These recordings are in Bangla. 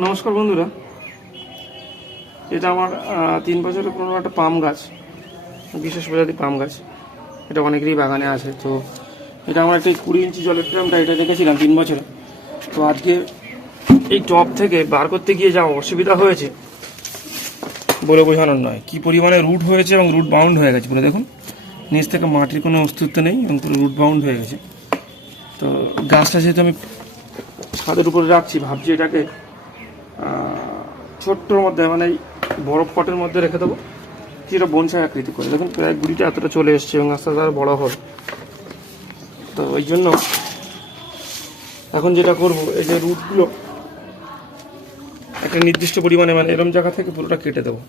নমস্কার বন্ধুরা, এটা আমার 3 বছরের পুরনো একটা পাম গাছ, বিশেষ প্রজাতি পাম গাছ। এটা অনেকেরই বাগানে আছে। তো এটা আমার একটা 20 ইঞ্চি জলের ড্রামটা এটা রেখেছিলাম 3 বছরে। তো আজকে এই টব থেকে বার করতে গিয়ে যা অসুবিধা হয়েছে বলে বোঝানোর নয়। কি পরিমাণে রুট হয়েছে এবং রুট বাউন্ড হয়ে গেছে পুরো দেখুন। নিচ থেকে মাটির কোনো অস্তিত্ব নেই এবং পুরো রুট বাউন্ড হয়ে গেছে। তো গাছটা যেহেতু আমি ছাদের উপরে রাখছি, ভাবছি এটাকে ছোট্টর মধ্যে, মানে বরফ পটের মধ্যে রেখে দেবো, যেটা বনসাই আকৃতি করে। দেখুন প্রায় গুড়িটা এতটা চলে এসছে এবং আস্তে আস্তে আরও বড় হবে। তো ওই জন্য এখন যেটা করব, এই যে রুটগুলো একটা নির্দিষ্ট পরিমাণে, মানে এরম জায়গা থেকে পুরোটা কেটে দেবো।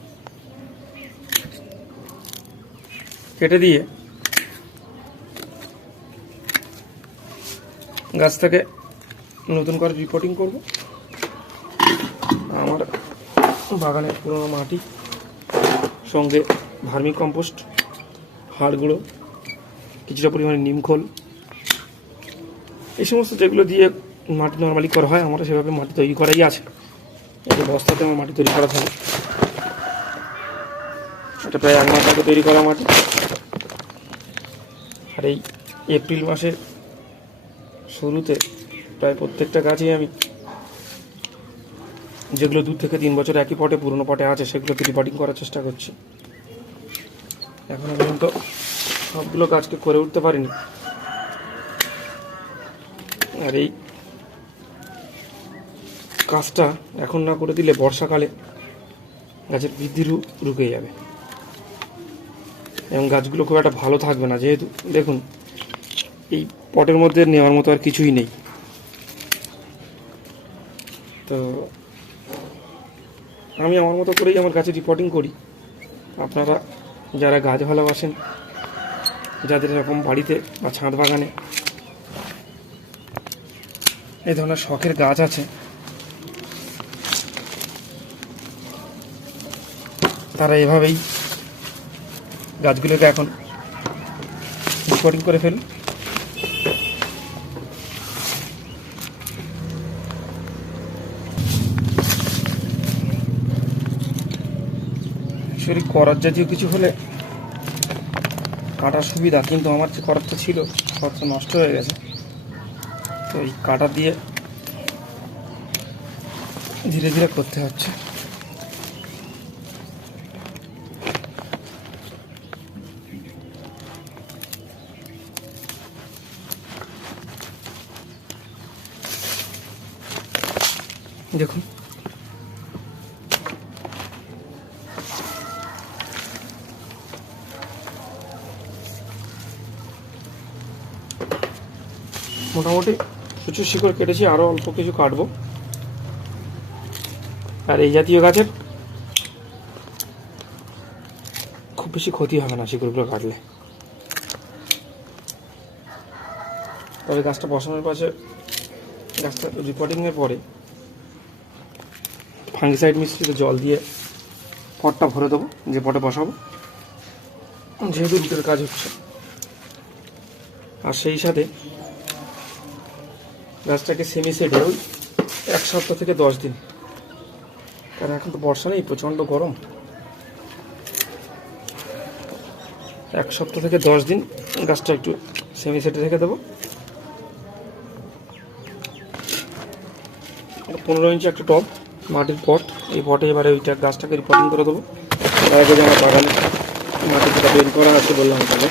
কেটে দিয়ে গাছটাকে নতুন করে রিপোর্টিং করব। আমার বাগানের পুরোনো মাটি, সঙ্গে ভার্মি কম্পোস্ট, হাড় গুঁড়ো, কিছুটা পরিমাণে নিমখোল, এই সমস্ত যেগুলো দিয়ে মাটি নর্মালি করা হয়, আমরা সেভাবে মাটি তৈরি করাই আছে। এই যে বস্তাতে আমার মাটি তৈরি করা থাকে, এটা প্রায় 1 মাস আগে তৈরি করা মাটি। আর এই এপ্রিল মাসের শুরুতে প্রায় প্রত্যেকটা গাছেই আমি যেগুলো 2 থেকে 3 বছর একই পটে, পুরনো পটে আছে, সেগুলোকে রিপোর্টিং করার চেষ্টা করছি। এখনো পর্যন্ত সবগুলো গাছকে করে উঠতে পারিনি। আর এই কাজটা এখন না করে দিলে বর্ষাকালে গাছের বৃদ্ধি রুকে যাবে এবং গাছগুলো খুব একটা ভালো থাকবে না। যেহেতু দেখুন এই পটের মধ্যে নেওয়ার মতো আর কিছুই নেই। তো আমি আমার মতো করেই আমার গাছের রিপোর্টিং করি। আপনারা যারা গাছ ভালোবাসেন, যাদের এরকম বাড়িতে বা ছাদ বাগানে এই ধরনের শখের গাছ আছে, তারা এভাবেই গাছগুলোকে এখন রিপোর্টিং করে ফেলুন। শরীর করার জাতীয় কিছু হলে কাটার সুবিধা, কিন্তু আমার যে করারটা ছিল করারটা নষ্ট হয়ে গেছে। তো এই কাটা দিয়ে ধীরে ধীরে করতে হচ্ছে। দেখুন মোটামুটি প্রচুর শিকড় কেটেছি, আরও অল্প কিছু কাটবো। আর এই জাতীয় গাছের খুব বেশি ক্ষতি হবে না শিকড়গুলো কাটলে। তবে গাছটা বসানোর পাশে, গাছটা রিপোর্টিংয়ের পরে ফাঙ্গিসাইড মিশ্রিত জল দিয়ে পটটা ভরে দেবো, যে পটে বসাবো, যেহেতু রুটের কাজ হচ্ছে। আর সেই সাথে গাছটাকে সেমি সেডে ওই 1 সপ্তাহ থেকে 10 দিন, কারণ এখন তো বর্ষা নেই, প্রচণ্ড গরম। 1 সপ্তাহ থেকে 10 দিন গাছটা একটু সেমি সেটে রেখে দেবো। 15 ইঞ্চি একটা টব, মাটির পট, এই পটে এবারে ওইটা গাছটাকে রিপোর্টিং করে দেবো। তার আগে যে আমার বাগানে মাটি যেটা বের করা আছে বললাম, তাহলে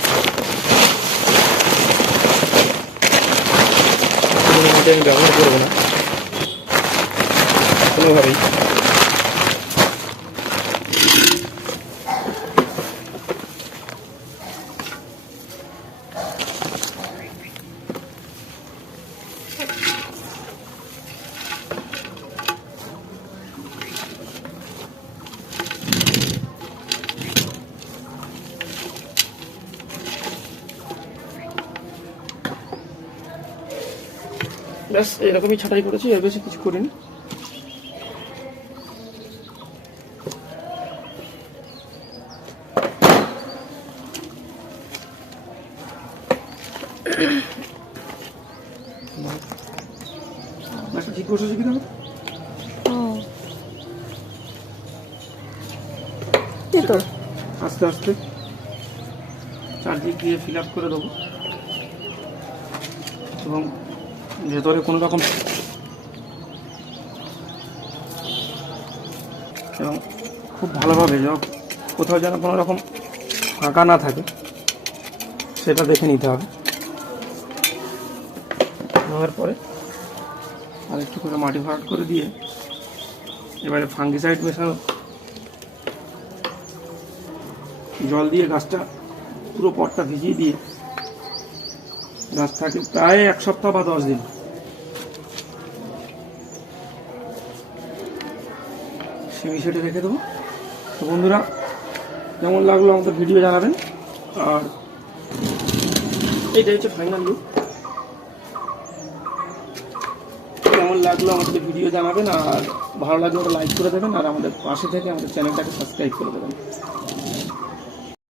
মাটি আমি ব্যবহার করবো না কোনোভাবেই। ব্যাস এরকমই ছাঁটাই করেছি, এর বেশি কিছু করিনি। ঠিক বসেছি কিনা? তো? আস্তে আস্তে চারদিক দিয়ে ফিল আপ করে দেবো এবং ভেতরে কোনো রকম এবং খুব ভালোভাবে যেন কোথাও যেন কোনো রকম ফাঁকা না থাকে সেটা দেখে নিতে হবে। নেওয়ার পরে আর একটু করে মাটি ভরাট করে দিয়ে এবারে ফাঙ্গিসাইড মেশানো জল দিয়ে গাছটা পুরো পটটা ভিজিয়ে দিয়ে গাছ থাকে প্রায় 1 সপ্তাহ বা 10 দিন। সেটা রেখে দেবো। তো বন্ধুরা, কেমন লাগলো আমাদের ভিডিও জানাবেন। আর এইটা হচ্ছে ফাইনাল লুক। কেমন লাগলো আমাদের ভিডিও জানাবেন, আর ভালো লাগলে ওটা লাইক করে দেবেন, আর আমাদের পাশে থেকে আমাদের চ্যানেলটাকে সাবস্ক্রাইব করে দেবেন।